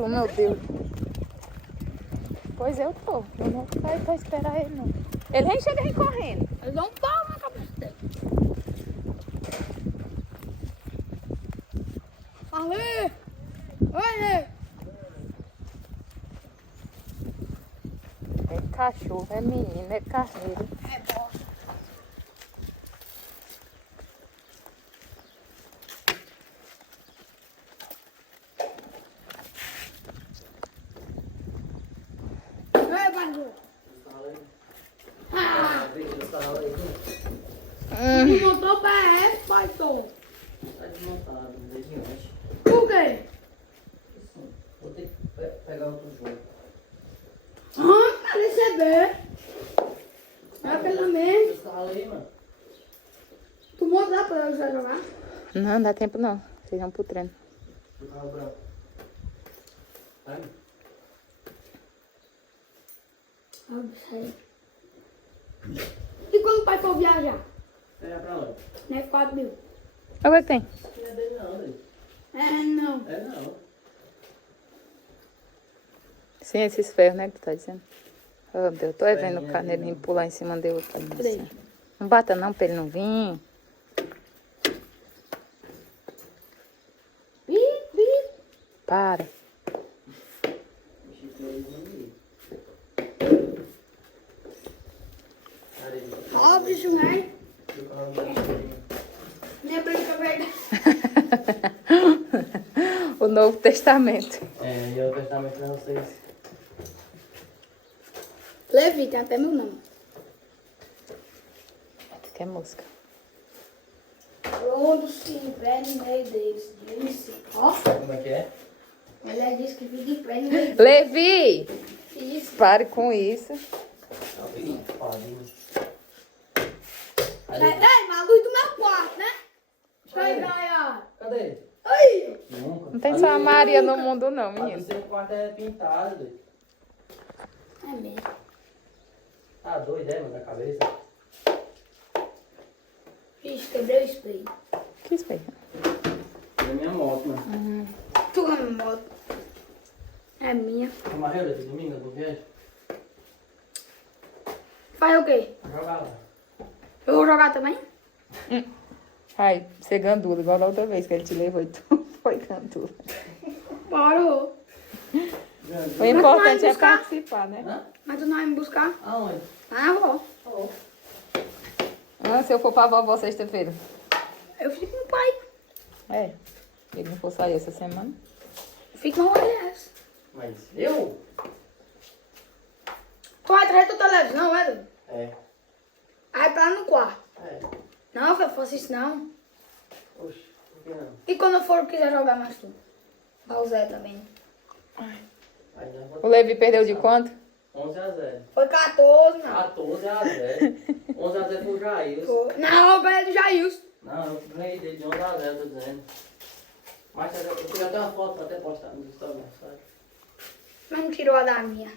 Oh, meu Deus. Pois eu tô. Eu não saio pra esperar ele, não. Ele nem chega nem correndo. Ele dá um pau na cabeça dele. Ale! Olha! É cachorro, é menino, é carneiro. É bosta. Ei, Barulho! Ah! Não montou o PS, pai, Tom. Tá desmontado, desde ontem. Por quê? Vou ter que pegar outro jogo. Ah, pra receber. É pelo menos. Você tá ali, mano? Tu montar pra eu já jogar? Não dá tempo não. Vocês vão pro treino. Do carro branco. Tá aí? Ah, sei. E quando o pai for viajar? Pega pra onde? Né, 4 mil. Olha o que tem. Não é dele não, velho. É, não. É não. Sim, esses ferros, né, que tu tá dizendo. Oh, Deus, tô aí vendo o carneirinho pular em cima dele. Cadê? Não bata não pra ele não vir. Bip, bip. Para. Ó, bicho, né? Não é brincadeira. O Novo Testamento. É, e eu testamento pra vocês. Levi, tem até meu nome. Que é mosca. Todo se em pé no meio deles. Disse. Ó, Como é que é? ela disse que fica em pé no meio deles. Levi! Isso. Pare com isso. Ih, pode. Ei, mas a luz do meu quarto, né? Cadê? Gaia. Cadê? Aí. Nunca. Não tem só a Maria no mundo não, menino. O seu quarto é pintado, doido. É mesmo. Tá doido, é, mano, da cabeça? Ixi, quebrei o espelho. Que espelho? É minha moto, mano. Tua moto. É minha. Amarreu esse domingo, do viagem? Faz o quê? Jogava. Eu vou jogar também? Ai, ser gandula, igual da outra vez que ele te levou e tu foi gandula. Bora. O importante é buscar? participar, né? Hã? Mas tu não vai me buscar? Aonde? Ah, vou. Oh. Ah, se eu for pra vovó sexta-feira. Eu fico com o pai. É. Ele não for sair essa semana. Eu fico com o essa. Mas eu? Tu vai trazer tua televisão, é, doido? É. Aí pra lá no quarto. É. Não, filho, faça isso não. Oxe, por que não? E quando eu for quiser jogar mais tu? Pra o Zé também. Aí já vou- O Levi perdeu de quanto? 11-0. Foi 14, não. 14-0. 11-0 pro Jair. Não, eu ganhei do Jailson. Não, eu ganhei dele de 11-0, tô dizendo. Mas eu tenho até uma foto pra até postar no Instagram, sabe? Mas não tirou a da minha.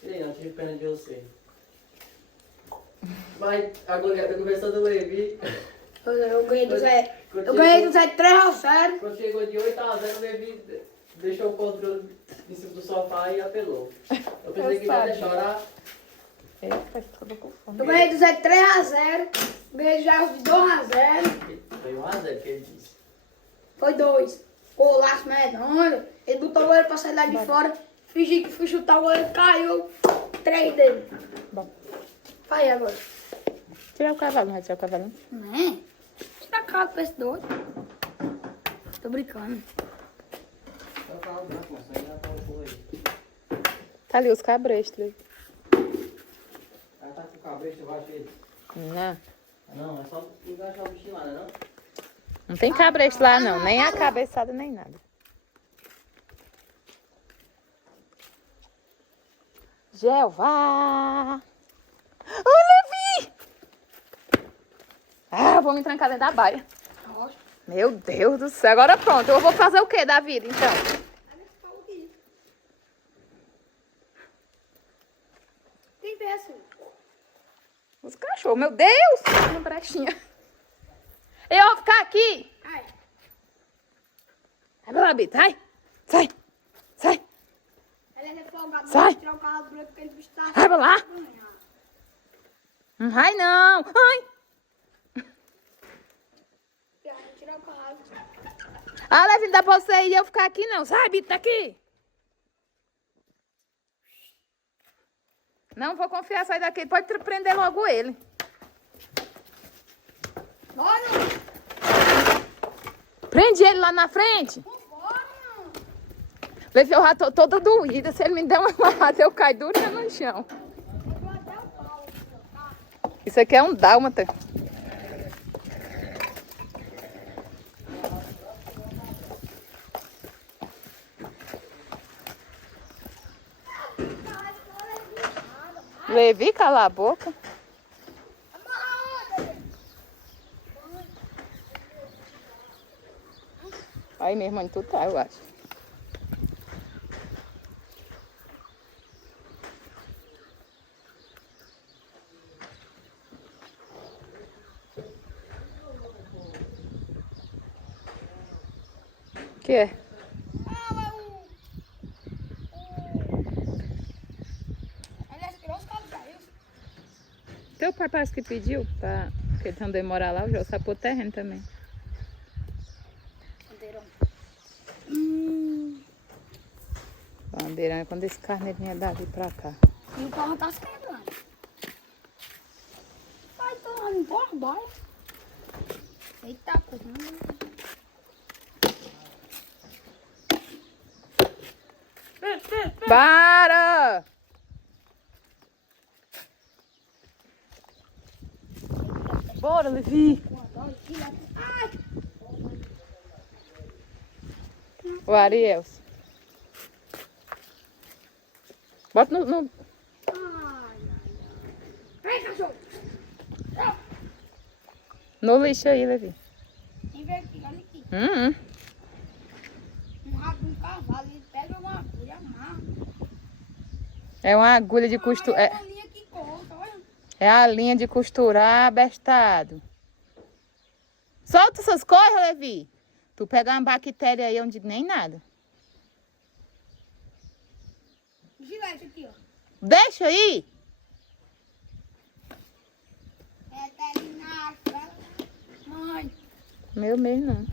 Tirei não, tive pena de você. Mas agora já tô conversando do Levi. Eu ganhei do Zé. Eu ganhei do Zé 3-0. Quando chegou de 8-0, o Levi deixou o controle em cima do sofá e apelou. Eu pensei que ele ia até chorar. Ele faz tudo com fome. Eu ganhei do Zé 3-0. Ganhei do Jailson de 2-0. Foi 1-0 que ele disse. Foi 2. O laço medonho. Ele botou o goleiro pra sair lá de fora. Fingi que fui chutar o goleiro, caiu. 3 dele. Bom, Vai agora. tirar o cavalo, não vai tirar o cavalo. Não é? Tira a cara pra esse doido. Tô brincando. Só fala o branco, mas ainda tá um pouco aí. Tá ali os cabrestos. Levi. Ela tá com o cabresto embaixo dele. Não, Não, é só engaixar o bichinho lá, né? não tem cabresto lá não. Nem a cabeçada, nem nada. Jeová! Ô, Levi! Ah, eu vou me trancar dentro da baia. Meu Deus do céu. Agora pronto. Eu vou fazer o que da vida, então? Quem fez assim? Os cachorros. Meu Deus! Uma brechinha. Eu vou ficar aqui. Ai, Vai pra lá, Bita. Sai. Sai. Sai. Sai. Tirar o carro branco porque ele está... Vai pra lá. Não vai não. Ai. Tirar o carro. Ah, Levi, não dá pra você ir e eu ficar aqui não. Sai, Bito, daqui. Não vou confiar, sai daqui. Pode prender logo ele. Bora! Prende ele lá na frente. Vambora! Levi, eu já tô toda doída. Se ele me der uma amarrada, eu caio dura no chão. Eu vou até o pau. Tá? Isso aqui é um dálmata. Levi, cala a boca. Aí mesmo onde tu tá, eu acho. O que é? Aliás, tirou os cabos aí. Teu pai parece que pediu pra... Porque eles vão demorar lá, o Jô sapou o terreno também. Bandeirão. Bandeirão é quando esse carneiro vinha dali pra cá. E o carro tá se quebrando. Vai, tô indo embora, bora. Eita, porra. Para! Bora, Levi. Ai! O Ariels. Bota no... Ai! Vem, cachorro! No lixo aí, Levi. Vem ver aqui, olha aqui. Um rabo de um cavalo, ele pega uma agulha e amarra. É uma agulha de costurar. É uma linha que corta, olha. É a linha de costurar, bestado. Solta essas coisas, Levi. Tu pega uma bactéria aí onde nem nada. Gilete aqui, ó. Deixa aí. Veterinário, mãe. Meu mesmo não.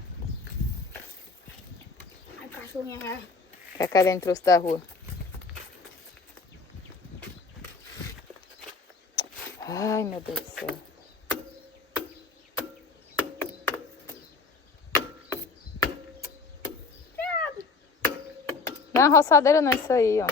Ai, cachorrinha, é. Que a Karen trouxe da rua. Ai, meu Deus do céu. Não é uma roçadeira não, isso aí, ó.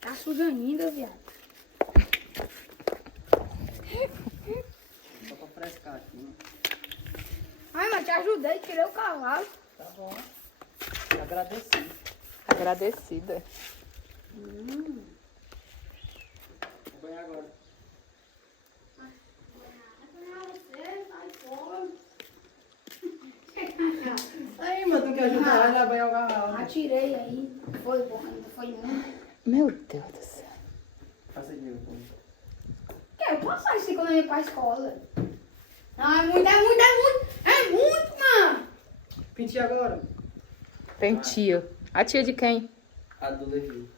Tá sujo ainda, viado. Só pra frescar aqui, né? Ai, mas te ajudei, tirei o cavalo. Tá bom. Agradeci. Agradecida. Vou banhar agora. Aí, mano, tu quer ajudar? Vai lá banhar o garrafa. Atirei aí. Foi bom, ainda foi muito. Meu Deus do céu. Faça de novo. Eu posso fazer isso quando eu ia pra escola. Não, é muito, mano. Pinte agora. Tem tio. A tia de quem? A do Levi.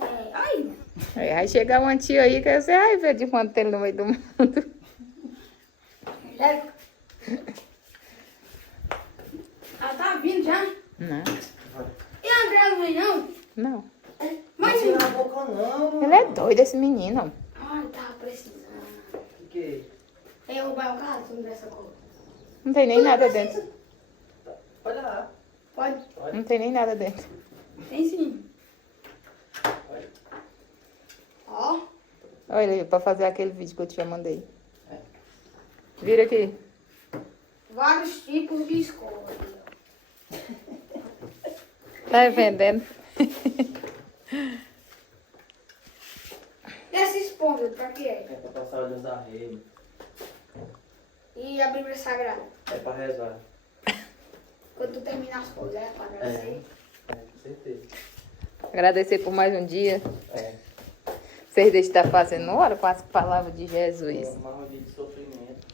É, aí, mano. É, vai chegar uma tia aí que você vai ver de quanto tem no meio do mundo. Ela tá vindo já? Não, E a André não vem, não? não. Mas... Não tira a boca não. Ele é doido, esse menino. Ai, tava precisando. O quê? Eu vou banhar o carro, tu me dá essa cor. Não tem nem nada dentro. Olha lá. Pode? Não tem nem nada dentro. Tem sim. Olha. Ó. Olha ele, pra fazer aquele vídeo que eu te mandei. É. Vira aqui. Vários tipos de escola. Tá vendendo? E essa esponja, pra que é? É pra passar olhos da rede. E a Bíblia Sagrada? É pra rezar. Quando tu terminar as coisas, é pra agradecer. Com certeza. Agradecer por mais um dia. É. Vocês deixam de estar fazendo hora com as palavras de Jesus. Uma rodinha de sofrimento.